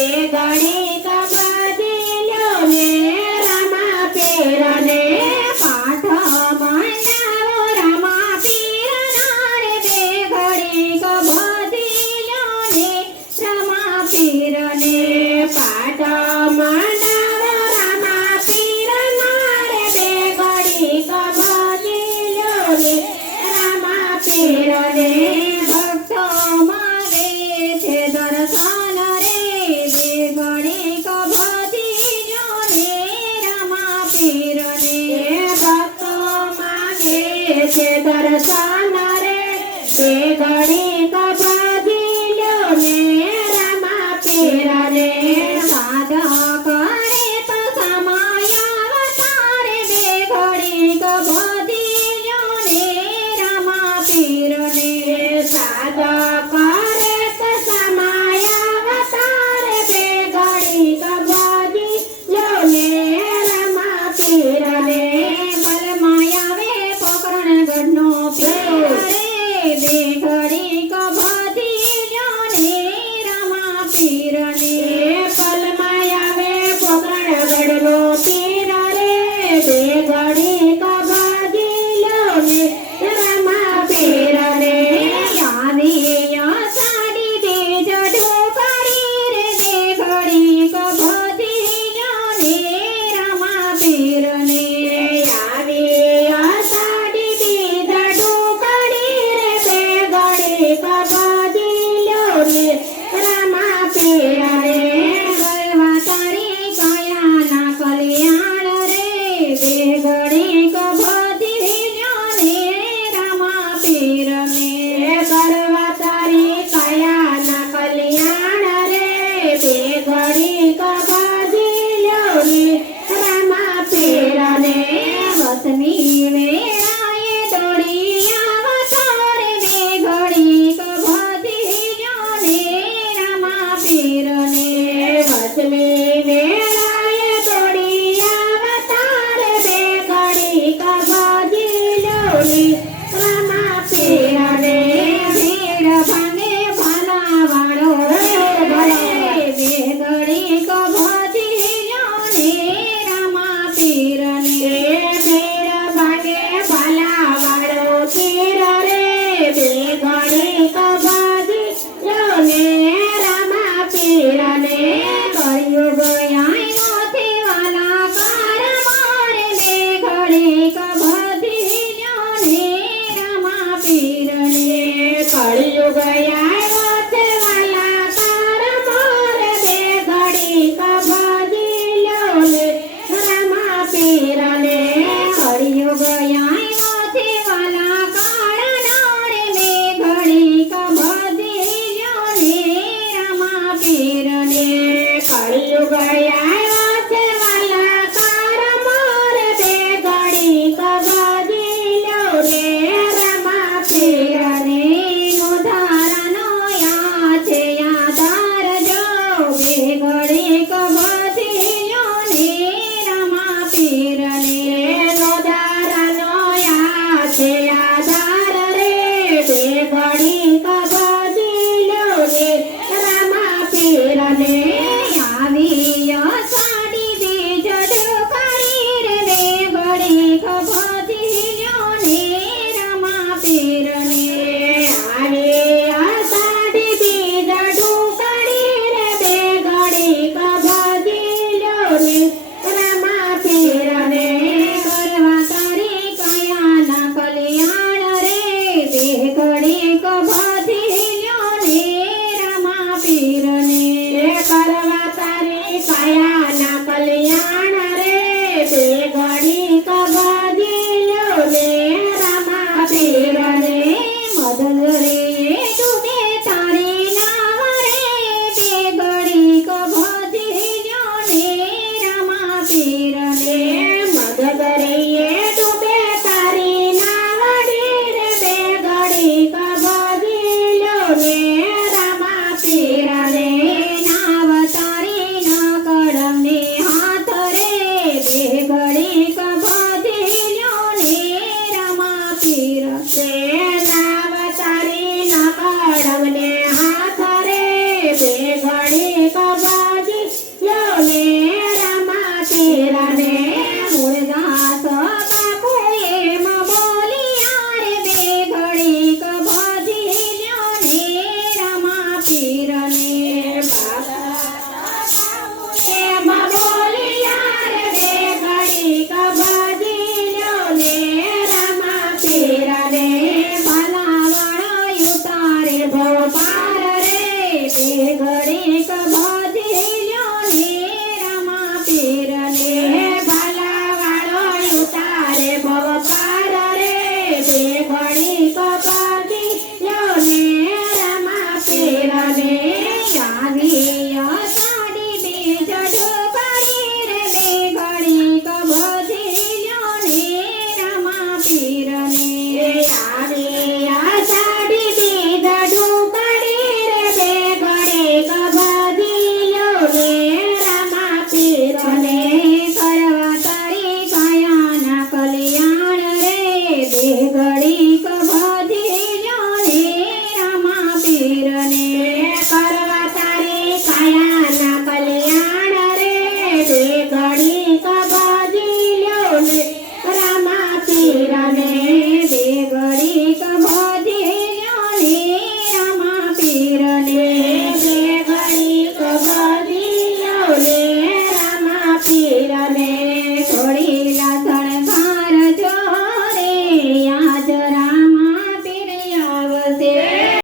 ઘડી કબજીલ્યો ને રમા પીરને પાઠ મંડાવો રમા પીરના રે બે ઘડી કબજીલ્યો ને રમા પીરને પાઠ મંડાવો રમા પીરના રે બે ઘડી કબજીલ્યો ને રમા પીરને ભક્તો માગે છે દર્શન રે બે ઘડી કબજીલ્યો ને રમા પીરને ભક્તો માગે છે દર્શન રે બે ઘડી કબજીલ્યો ને રમા પીરને સાધક કરે તો સમય અવતારે બે ઘડી કબજીલ્યો ને રમા પીરને સાધક કરે તો સમય અવતારે બે ઘડી કબજીલ્યો ને રમા પીરને બલમાં આવે પોકરણગઢનો પીર રે બે ઘડી કબજીલ્યો ને રમા પીરને બલમાં આવે પોકરણગઢનો પીર રે બે ઘડી કબજીલ્યો ને રમા પીરને આવી સાડી બીજ ઢોકળી રે બે ઘડી કબજીલ્યો ને રમા પીરને આવી સાડી બીજ ઢોકળી રે બે ઘડી કબજીલ્યો ને રમા પીરને ગરવા તારી કયાના કલ્યાણ રે બે ઘડી કબજીલ્યો ને રમા પીરને ગરવા તારી કયાના કલ્યાણ રે બે ઘડી કબજીલ્યો ને રમા પીરને વસની વેળાએ દોડી આવતો રે બે ઘડી કબજીલ્યો ને રમા પીરને વસની વેળાએ દોડી આવતા રે બે ઘડી કબજીલ્યો ને રમા પીરને ભીડ ભાંગે ભલાવાળો રે ભલે બે ઘડી કબજીલ્યો ને રમા પીરને ભીડ ભાંગે ભલાવાળો પીર રે બે ઘડી કબજીલ્યો ને રમા પીરને કળિયુગ આવ્યોથી વાલા કાર મારે બે ઘડી કબજીલ્યો ને રમા પીરને કળિયુગ આવ્યોથી વાલા કાર મારે બે ઘડી કબજીલ્યો ને રમા પીરને કળિયુગ આવ્યોથી વાલા કાર નારે બે ઘડી કબજીલ્યો ને રમા પીરને કળિયુગ